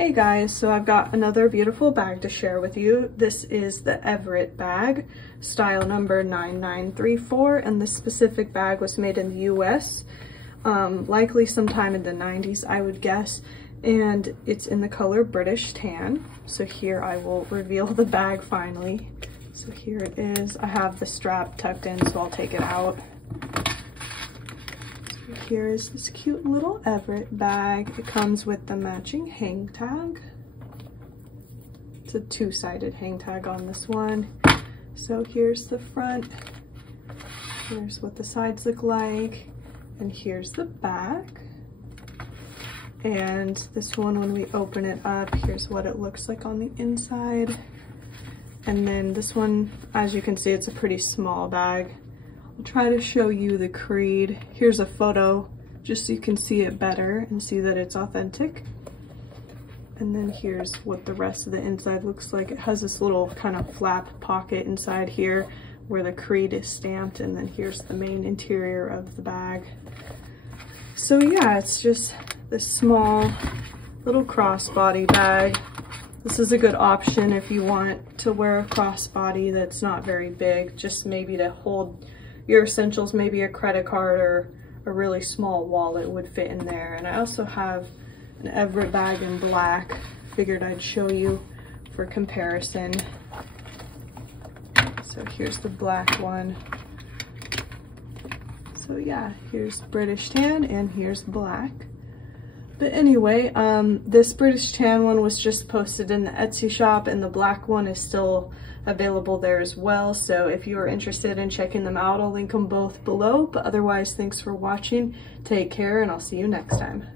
Hey guys, so I've got another beautiful bag to share with you. This is the Everett bag, style number 9934, and this specific bag was made in the US, likely sometime in the 90s, I would guess, and it's in the color British tan. So here I will reveal the bag finally. So here it is. I have the strap tucked in, so I'll take it out. Here is this cute little Everett bag. It comes with the matching hang tag. It's a two-sided hang tag on this one. So here's the front. Here's what the sides look like. And here's the back. And this one, when we open it up, here's what it looks like on the inside. And then this one, as you can see, it's a pretty small bag. I'll try to show you the creed. Here's a photo just so you can see it better and see that it's authentic. And then here's what the rest of the inside looks like. It has this little kind of flap pocket inside here where the creed is stamped, and then here's the main interior of the bag. So yeah, it's just this small little crossbody bag. This is a good option if you want to wear a crossbody that's not very big, just maybe to hold your essentials. Maybe a credit card or a really small wallet would fit in there. And I also have an Everett bag in black. Figured I'd show you for comparison. So here's the black one. So yeah, here's British tan and here's black. But anyway, this British tan one was just posted in the Etsy shop, and the black one is still available there as well. So if you are interested in checking them out, I'll link them both below. But otherwise, thanks for watching. Take care, and I'll see you next time.